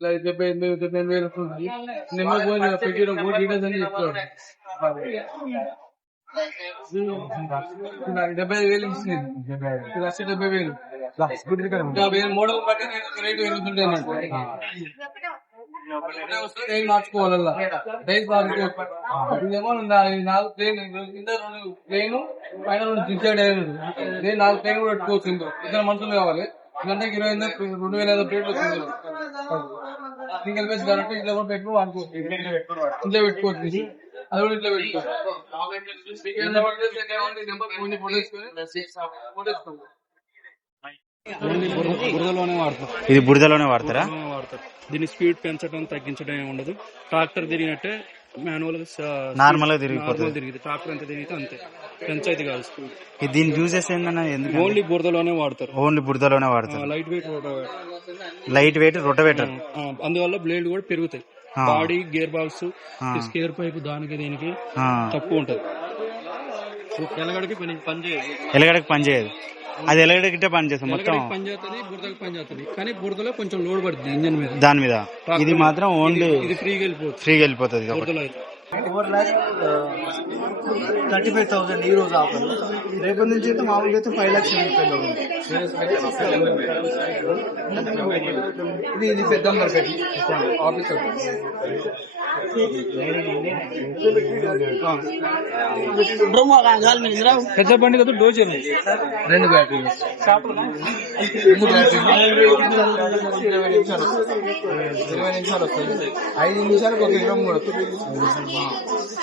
ఇట్లా డెబ్బై ఎనిమిది డెబ్బై ఎనిమిది వేలు వస్తుంది నిమ్మ పోయి పెట్టిన మూడు డీటెయిల్స్ అని చెప్తాడు నాకు డెబ్బై ఐదు వేలు ఇచ్చింది లక్ష డెబ్బై వేలు యాభై వేలు బట్టి రేటు మార్చుకోవాలల్లా నాలుగు ప్లేన్ రెండు పైన రెండు నేను నాలుగు కూడా పెట్టుకోవచ్చు ఇంకో ఇద్దరు మనుషులు కావాలి గంటకి ఇరవై రెండు వేల ఐదు ప్లేట్లు వచ్చింది సింగిల్ బేస్ కాబట్టి ఇంట్లో కూడా పెట్టుకో అనుకో ఇంట్లో పెట్టుకోవచ్చు అది కూడా ఇట్లా బురదలోనే వాడతారు. ఇది బురదలోనే వాడతారా? బురదలోనే వాడతారు. దీన్ని స్పీడ్ పెంచడం తగ్గించడం ఏమి ఉండదు. ట్రాక్టర్ తిరిగినట్టే మాన్యువల్ నార్మల్గా తిరిగిపోతుంది. తిరిగింది ట్రాక్టర్ ఎంత తిరిగితే అంతే. పెంచైతే కాదు స్పీడ్ ఇది దీని యూజెస్ ఏంటన్నా ఎందుకు ఓన్లీ బురదలోనే వాడతారు. ఓన్లీ బురదలోనే వాడతారు. Light weight light weight rotavator అందువల్ల బ్లేడ్ కూడా పెరుగుతాయి. Body gear box. Square pipe దానికి దీనికి తక్కువ ఉంటది. ఎలగడికి పని చేయదు. ఎలగడకి పని చేయదు. అది ఎలగడకిటే పని చేస్తాం మొత్తం. ఎలగడికి పని చేస్తుంది బురదకి పని చేస్తుంది. కానీ బురదలో కొంచెం లోడ్ పడుతుంది ఇంజన్ మీద. దాని మీద. ఇది మాత్రం ఓన్లీ ఇది ఫ్రీగా వెళ్ళిపోతుంది. ఫ్రీగా వెళ్ళిపోతుంది four lakh thirty five thousand ఈ రోజు ఆఫర్. రేపటి నుంచి అయితే మామూలుగా అయితే ఫైవ్ ల్యాక్స్ ఇది ఇది పెద్ద మార్కెట్ ఆఫీసర్ పెద్ద బండి కదా డోజ్ రెండు బ్యాటరీలు రెండు బ్యాటరీలు ఇరవై నిమిషాలు ఇరవై నిమిషాలు వస్తుంది. ఐదు నిమిషాలకు ఒక ఇరవై కూడా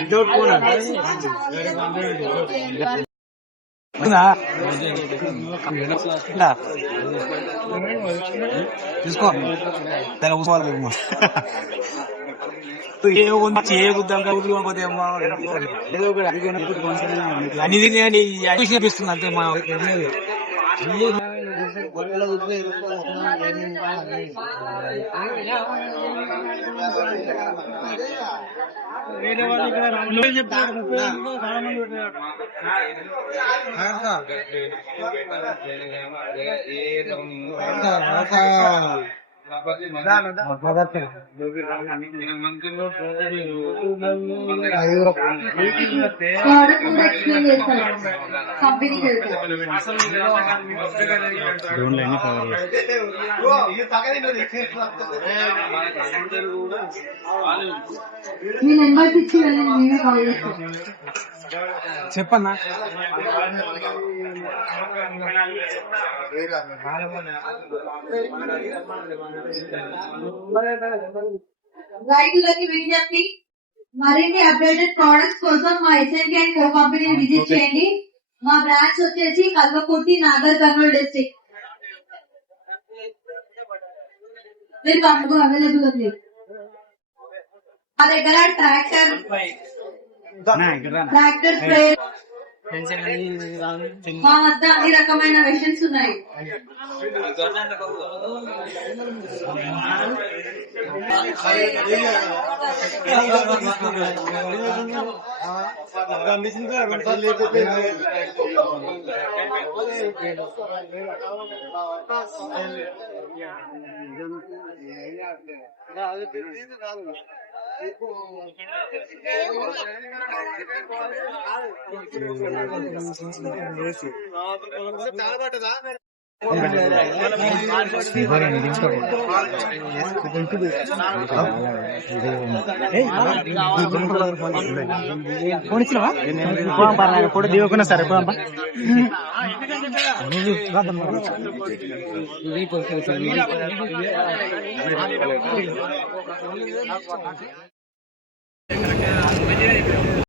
వితౌట్ ఫోన్ తీసుకో దాని కూర్చోవాలి అన్ని అనిపిస్తుంది అంతే మా ప్రోడక్ట్ కూడా ఎక్స్ప్లెయిన్ చేస్తారు కంపెనీకి వెళ్తారు డ్రోన్ లైన్ కవర్ చేస్తారు మీ నెంబర్ ఇచ్చి వెళ్ళండి మేమే కాల్ చేస్తాం చెప్పన్నా? రైతులకి విజ్ఞప్తి మరిన్ని అప్డేటెడ్ ప్రొడక్ట్స్ కోసం మా ఎస్ఎన్కే అండ్ కో కంపెనీని విజిట్ చేయండి మా బ్రాంచ్ వచ్చేసి కల్వకుర్తి నాగర్ కర్నూలు డిస్ట్రిక్ట్ మీరు పండుగ అవైలబుల్ ఉంది మా దగ్గర ట్రాక్టర్ ట్రాక్టర్ స్ప్రే మా వద్ద అన్ని రకమైన వెషన్స్ ఉన్నాయి. కండిషన్ రెండుసార్లు లేకపోయింది అది తెలియదు కాదు చాలా పట్టదా ఫోన్ ఇచ్చినావా ఫోటో దిగకున్నా సరే పోదాం